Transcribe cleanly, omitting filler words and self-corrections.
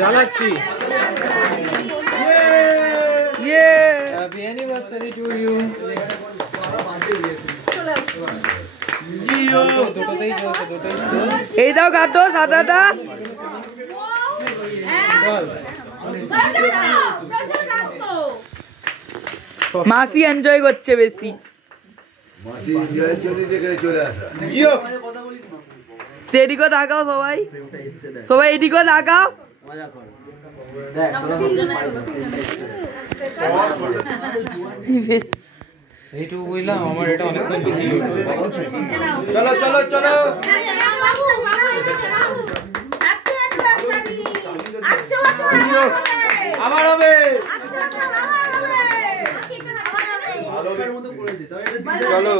জানাচ্ছি happy anniversary to you. এই দাও গাতো সাদাটা মাসি এনজয় করছে বেশি। মাসি এনজয়ের জন্য যেখানে চলে আসা। এদিকে তাকাও সবাই, সবাই এদিকে তাকাও। এইটুকু বুঝলাম, আমার এটা অনেকক্ষণ বেশি। চলো চলো চলো আবার হবে। চলো।